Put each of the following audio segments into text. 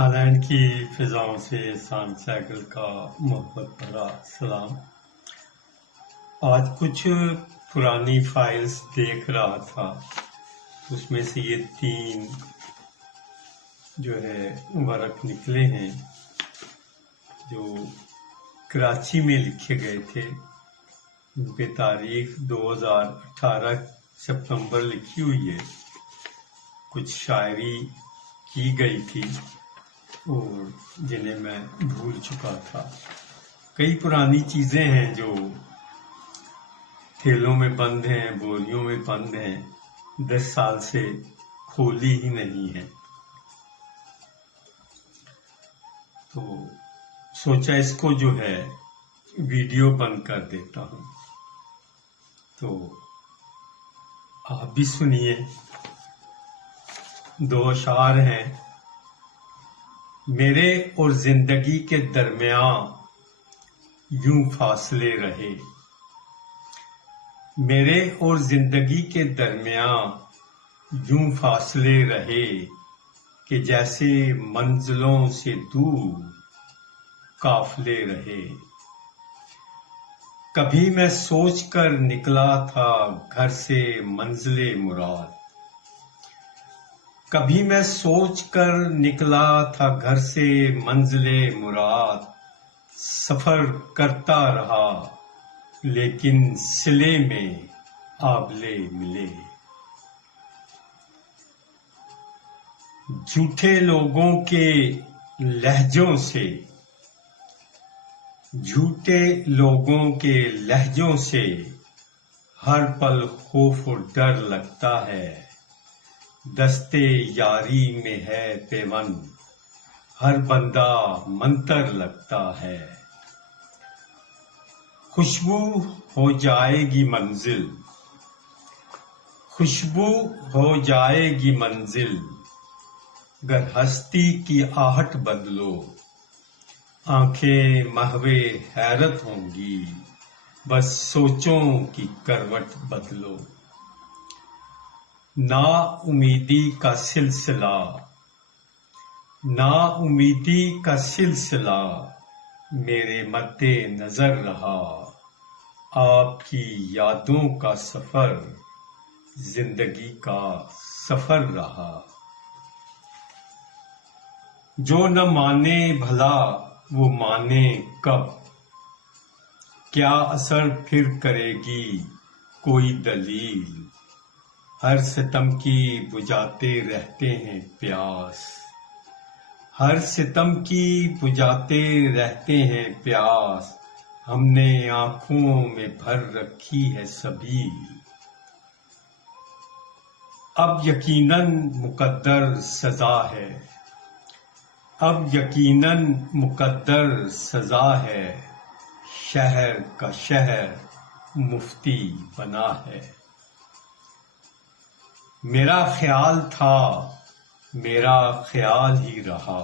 نالینڈ کی فضاؤں سے سان سائیکل کا محبت بھرا سلام۔ آج کچھ پرانی فائلز دیکھ رہا تھا، اس میں سے یہ 3 ورق نکلے ہیں جو کراچی میں لکھے گئے تھے۔ ان پہ تاریخ 2018 سپتمبر لکھی ہوئی ہے۔ کچھ شاعری کی گئی تھی اور جنہیں میں بھول چکا تھا۔ کئی پرانی چیزیں ہیں جو تھیلوں میں بند ہیں، بوریوں میں بند ہیں، 10 سال سے کھولی ہی نہیں ہیں۔ تو سوچا اس کو ویڈیو بند کر دیتا ہوں، تو آپ بھی سنیے۔ 2 اشعار ہیں۔ میرے اور زندگی کے درمیان یوں فاصلے رہے، میرے اور زندگی کے درمیان یوں فاصلے رہے کہ جیسے منزلوں سے دور قافلے رہے۔ کبھی میں سوچ کر نکلا تھا گھر سے منزل مراد، کبھی میں سوچ کر نکلا تھا گھر سے منزل مراد، سفر کرتا رہا لیکن صلے میں آبلے ملے۔ جھوٹے لوگوں کے لہجوں سے، جھوٹے لوگوں کے لہجوں سے ہر پل خوف و ڈر لگتا ہے۔ دستے یاری میں ہے پیوند، ہر بندہ منتر لگتا ہے۔ خوشبو ہو جائے گی منزل، خوشبو ہو جائے گی منزل، گر ہستی کی آہٹ بدلو۔ آنکھیں محو حیرت ہوں گی، بس سوچوں کی کروٹ بدلو۔ نا امیدی کا سلسلہ، نا امیدی کا سلسلہ میرے مد نظر رہا۔ آپ کی یادوں کا سفر زندگی کا سفر رہا۔ جو نہ مانے بھلا وہ مانے کب، کیا اثر پھر کرے گی کوئی دلیل۔ ہر ستم کی بجھاتے رہتے ہیں پیاس، ہر ستم کی بجھاتے رہتے ہیں پیاس، ہم نے آنکھوں میں بھر رکھی ہے سبیل۔ اب یقیناً مقدر سزا ہے، اب یقیناً مقدر سزا ہے، شہر کا شہر مفتی بنا ہے۔ میرا خیال تھا میرا خیال ہی رہا،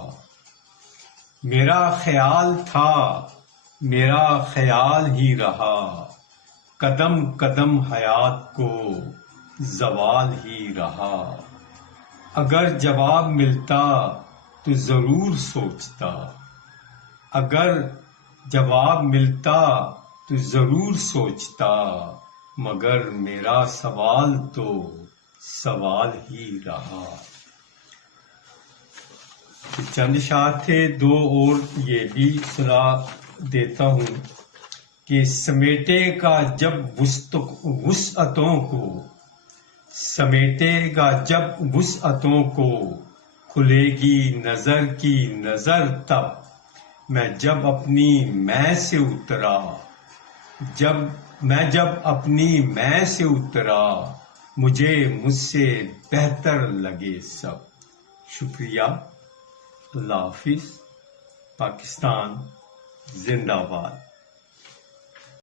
میرا خیال تھا میرا خیال ہی رہا، قدم قدم حیات کو زوال ہی رہا۔ اگر جواب ملتا تو ضرور سوچتا، اگر جواب ملتا تو ضرور سوچتا، مگر میرا سوال تو سوال ہی رہا۔ چند اشعار تھے، 2 اور یہ بھی سنا دیتا ہوں کہ سمیٹے گا جب وسعتوں کو، سمیٹے گا جب وسعتوں کو، کھلے گی نظر کی نظر تب، میں جب اپنی میں سے اترا، جب اپنی میں سے اترا، مجھے مجھ سے بہتر لگے سب۔ شکریہ۔ اللہ حافظ۔ پاکستان زندہ باد۔